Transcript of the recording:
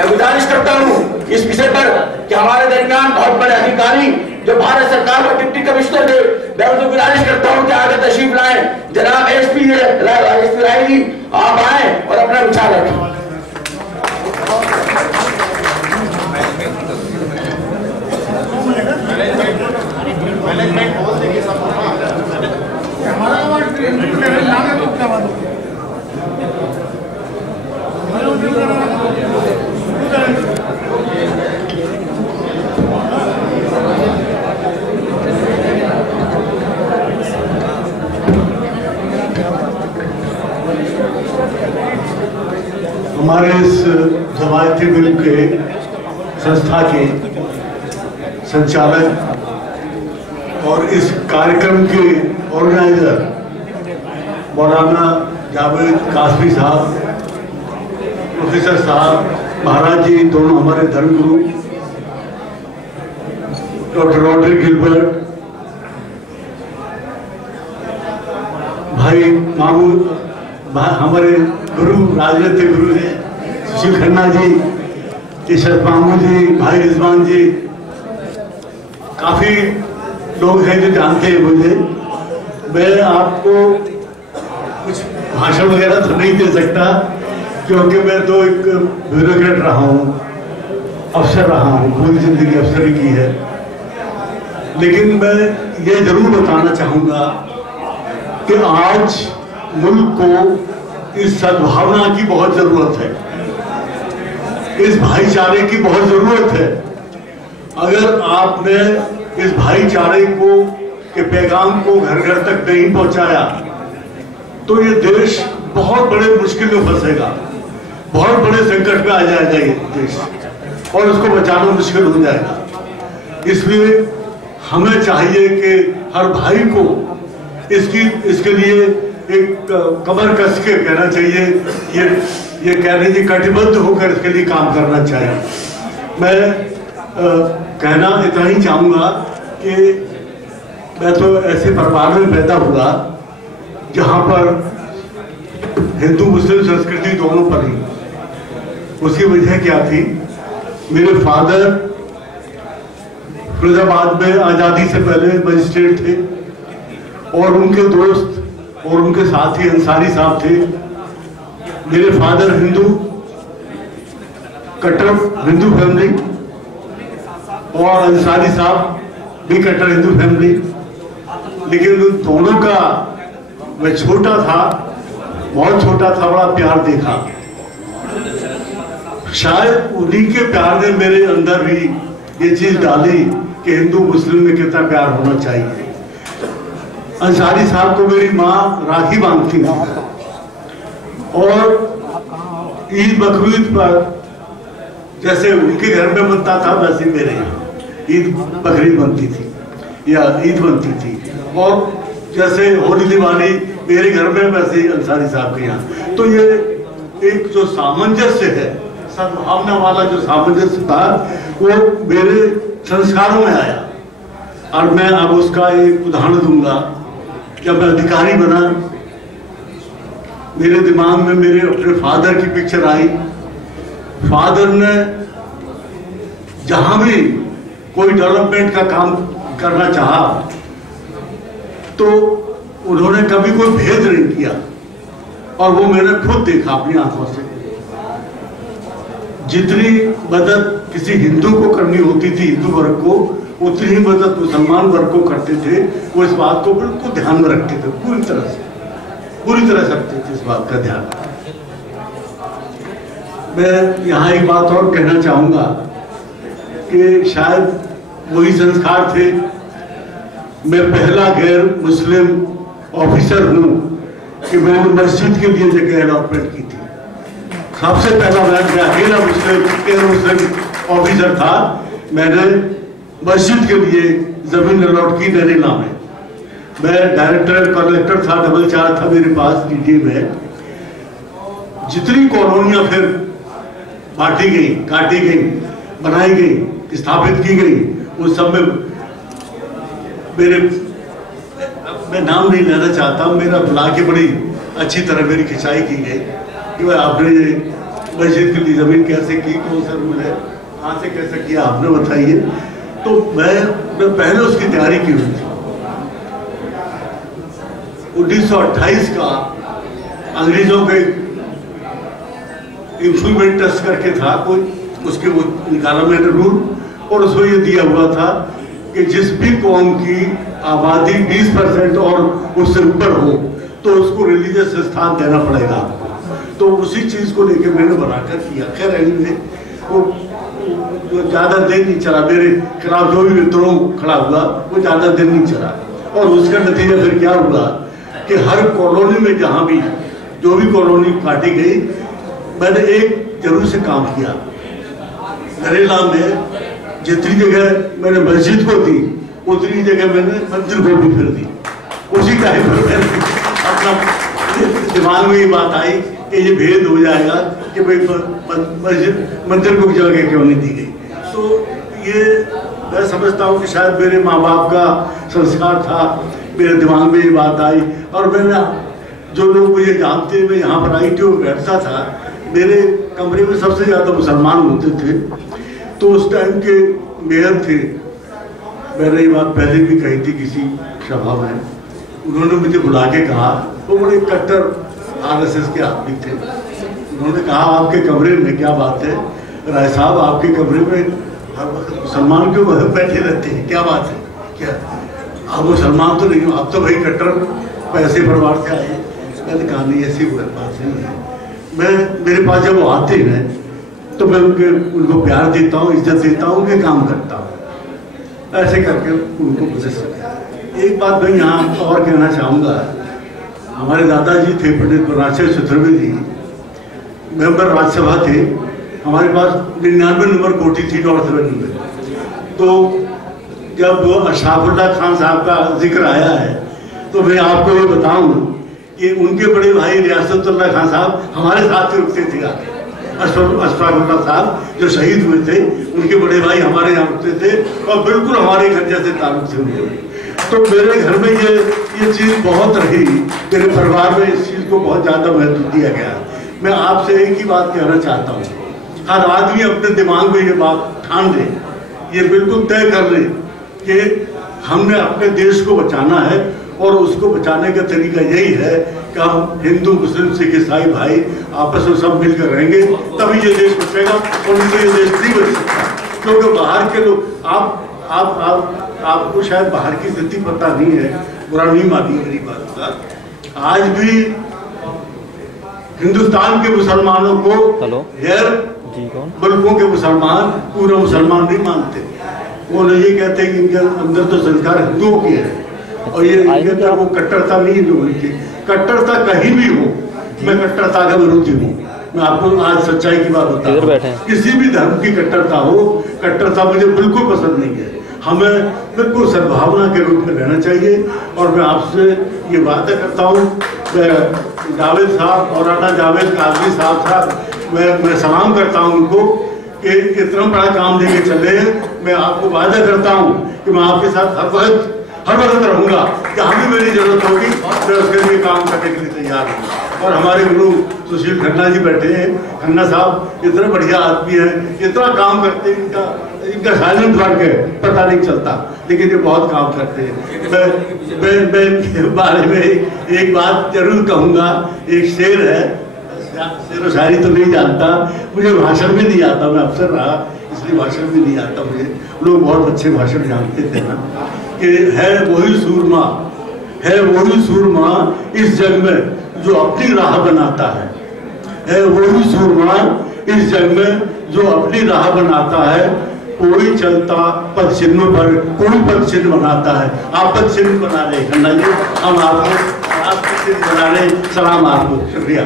मैं गुजारिश करता हूं इस विषय पर कि हमारे दरमियान बहुत बड़े अधिकारी जो भारत सरकार में डिप्टी कमिश्नर थे, मैं उनसे गुजारिश करता हूं कि आगे तशरीफ लाएं। जनाब एसपी राय जी, आप आए और अपना विचार रखें। हमारे इस जमायती मिल के संस्था के संचालक और इस कार्यक्रम के ऑर्गेनाइजर मौलाना जावेद कासमी साहब, प्रोफेसर साहब, महाराज जी, दोनों हमारे धर्मगुरु, डॉक्टर रॉड्री गिलबर्ट, भाई मामू, हमारे गुरु, राजनीतिक गुरु हैं सुशील खन्ना जी, इशरत मामू जी, भाई रिजवान जी, काफ़ी लोग हैं जो जानते हैं मुझे। मैं आपको कुछ भाषण वगैरह तो नहीं दे सकता क्योंकि मैं तो एक ब्यूरोक्रेट रहा हूँ, अफसर रहा हूँ, पूरी जिंदगी अफसरी की है। लेकिन मैं ये जरूर बताना चाहूँगा कि आज मुल्क को इस सद्भावना की बहुत जरूरत है, इस भाईचारे की बहुत जरूरत है। अगर आपने इस भाईचारे को के पैगाम को घर घर तक नहीं पहुंचाया तो ये देश बहुत बड़े मुश्किल में फंसेगा, बहुत बड़े संकट में आ जाएगा ये देश, और उसको बचाना मुश्किल हो जाएगा। इसलिए हमें चाहिए कि हर भाई को इसके लिए एक कमर कस के कहना चाहिए, ये कहने की कटिबद्ध होकर इसके लिए काम करना चाहिए। मैं कहना इतना ही चाहूँगा कि मैं तो ऐसे परिवार में पैदा हुआ जहाँ पर हिंदू मुस्लिम संस्कृति दोनों पर ही। उसकी वजह क्या थी? मेरे फादर फिरोजाबाद में आज़ादी से पहले मजिस्ट्रेट थे और उनके दोस्त और उनके साथी अंसारी साहब थे। मेरे फादर हिंदू, कट्टर हिंदू फैमिली, और अंसारी साहब भी कट्टर हिंदू फैमिली। लेकिन उन दोनों का मैं छोटा था, बहुत छोटा था, बड़ा प्यार देखा। शायद उन्हीं के प्यार ने मेरे अंदर भी ये चीज डाली कि हिंदू मुस्लिम में कितना प्यार होना चाहिए। अंसारी साहब को मेरी माँ राखी बांधती थी और ईद बकरीद पर जैसे उनके घर में बनता था वैसे मेरे यहाँ ईद बकरीद बनती थी या ईद बनती थी, और जैसे होली दिवाली मेरे घर में वैसे अंसारी साहब के यहाँ। तो ये एक जो सामंजस्य है, सद्भावना वाला जो सामंजस्य था, वो मेरे संस्कारों में आया। और मैं अब उसका एक उदाहरण दूंगा। जब मैं अधिकारी बना, मेरे दिमाग में मेरे अपने फादर की पिक्चर आई। फादर ने जहां भी कोई डेवलपमेंट का काम करना चाहा तो उन्होंने कभी कोई भेद नहीं किया, और वो मैंने खुद देखा अपनी आंखों से। जितनी मदद किसी हिंदू को करनी होती थी, हिंदू वर्ग को, उतनी ही मदद मुसलमान वर्ग को करते थे। वो इस बात को बिल्कुल ध्यान में रखते थे, पूरी तरह से रखते थे इस बात का ध्यान। मैं यहाँ एक बात और कहना चाहूँगा कि शायद वही संस्कार थे। मैं पहला गैर मुस्लिम ऑफिसर हूँ कि मैंने मस्जिद के लिए जगह अलॉटमेंट की थी। सबसे पहला मैं अकेला गैर मुस्लिम ऑफिसर था। मैंने मस्जिद के लिए जमीन अलॉट की नरेला में। मैं डायरेक्टर कलेक्टर था, डबल चार्ज था मेरे पास डीटी में। जितनी कॉलोनियां फिर बांटी गई, काटी गई, बनाई गई, स्थापित की गई, उस सब में मेरे, मैं नाम नहीं लेना चाहता, मेरा बुला के बड़ी अच्छी तरह मेरी खिंचाई की गई कि भाई आपने मस्जिद के लिए जमीन कैसे की, कौन सा रूल है, कहाँ से कैसे किया, आपने बताइए। तो मैं पहले उसकी तैयारी की हुई थी। 1928 का अंग्रेजों के इंफ्लूमेंट टेस्ट करके था कोई, उसके वो निकाला मैंने रूल, और उसमें ये दिया हुआ था कि जिस भी कौम की आबादी 20% और उससे ऊपर हो तो उसको रिलीजियस स्थान देना पड़ेगा। तो उसी चीज को लेकर मैंने बनाकर किया। खैर एनीवे वो ज्यादा दिन नहीं चला, मेरे खिलाफ जो भी विद्रोह खड़ा हुआ वो ज्यादा दिन नहीं चला, और उसका नतीजा फिर क्या हुआ कि हर कॉलोनी में जहाँ भी जो भी कॉलोनी काटी गई, मैंने एक जरूर से काम किया। नरेला में जितनी जगह मैंने मस्जिद को दी उतनी जगह मैंने मंदिर को भी फिर दी। उसी टाइम पर अपना दिमाग में ये बात आई कि ये भेद हो जाएगा कि भाई मंदिर को जगह क्यों नहीं दी गई। तो ये मैं समझता हूँ कि शायद मेरे माँ बाप का संस्कार था, मेरे दिमाग में ये बात आई। और मैंने जो लोग मुझे जानते, मैं यहाँ पर आई टी बैठता था, मेरे कमरे में सबसे ज़्यादा मुसलमान होते थे। तो उस टाइम के मेयर थे, मैंने ये बात पहले भी कही थी किसी सभा में, उन्होंने मुझे बुला के कहा, वो बड़े कट्टर आरएसएस के आदमी थे। उन्होंने कहा आपके कमरे में क्या बात है राय साहब, आपके कमरे में हर वक्त मुसलमान क्यों बैठे रहते हैं, क्या बात है, क्या आप मुसलमान तो नहीं हो, आप तो भाई कट्टर पैसे परिवार से आए। मैंने कहा नहीं, ऐसी बात नहीं है। मेरे पास जब वो आते हैं तो मैं उनको प्यार देता हूँ, इज्जत देता हूँ, उनके काम करता हूँ, ऐसे करके उनको गुजर सकता। एक बात मैं यहाँ और कहना चाहूँगा, हमारे दादाजी थे पंडित बनाचे सुत्रवे जी, मेंबर राज्यसभा थे, हमारे पास 99 नंबर कोठी थी नॉर्थ रेवेन्यू में। तो जब वो अशराफुल्लाह खान साहब का जिक्र आया है तो मैं आपको ये बताऊं कि उनके बड़े भाई रियासतुल्लाह खान साहब हमारे साथ ही रुकते थे आगे। अशराफुल्लाह साहब जो शहीद हुए थे, उनके बड़े भाई हमारे यहाँ रुकते थे और बिल्कुल हमारे घर जैसे ताल्लुक थे उनके। तो मेरे घर में ये चीज़ बहुत रही, मेरे परिवार में इस चीज़ को बहुत ज़्यादा महत्व दिया गया। मैं आपसे एक ही बात कहना चाहता हूँ, हर आदमी अपने दिमाग में ये बात ठान ले, ये बिल्कुल तय कर ले कि हमने अपने देश को बचाना है, और उसको बचाने का तरीका यही है कि हम हिंदू मुस्लिम सिख ईसाई भाई आपस में सब मिलकर रहेंगे, तभी ये देश बचेगा, और नहीं ये देश नहीं बच सकता। क्योंकि बाहर के लोग आपको शायद बाहर की स्थिति पता नहीं है, बुरा नहीं मानिए मेरी बात का, आज भी हिंदुस्तान के मुसलमानों को गैर मुल्कों के मुसलमान पूरा मुसलमान नहीं मानते। वो ये कहते हैं कि इनके अंदर तो संस्कार हिंदुओं के हैं, और ये इनके अंदर वो कट्टरता नहीं है लोगों की। कट्टरता कहीं भी हो, मैं कट्टरता का विरोधी हूँ। मैं आपको आज सच्चाई की बात बताता हूँ, किसी भी धर्म की कट्टरता हो, कट्टरता मुझे बिल्कुल पसंद नहीं है। हमें बिल्कुल सद्भावना के रूप में रहना चाहिए। और मैं आपसे ये वादा करता हूँ, जावेद साहब, मौलाना जावेद कादरी साहब, मैं सलाम करता हूँ उनको कि इतना बड़ा काम लेके चले हैं। मैं आपको वादा करता हूँ कि मैं आपके साथ हर वक्त रहूँगा, जहाँ भी मेरी जरूरत होगी मैं उसके लिए काम करने के लिए तैयार हूँ। और हमारे गुरु सुशील खन्ना जी बैठे हैं, खन्ना साहब इतने बढ़िया आदमी हैं, इतना काम करते हैं, इनका साइलेंट वर्क है, पता नहीं चलता, लेकिन ये बहुत काम करते हैं। मैं इनके बारे में एक बात जरूर कहूँगा, एक शेर है, शेर व शायरी तो नहीं जानता, मुझे भाषण भी नहीं आता, मैं अफसर रहा इसलिए भाषण भी नहीं आता मुझे। लोग बहुत अच्छे भाषण जानते थे ना, कि है वही सूरमा इस जग में जो अपनी राह बनाता है वही सूरमा इस जग में जो अपनी राह बनाता है। कोई चलता पद चिन्ह पर कोई पद चिन्ह बनाता है। आप पद चिन्ह बना रहे खन्ना जी, हम आपको चिन्ह बना रहे। सलाम आपको, शुक्रिया।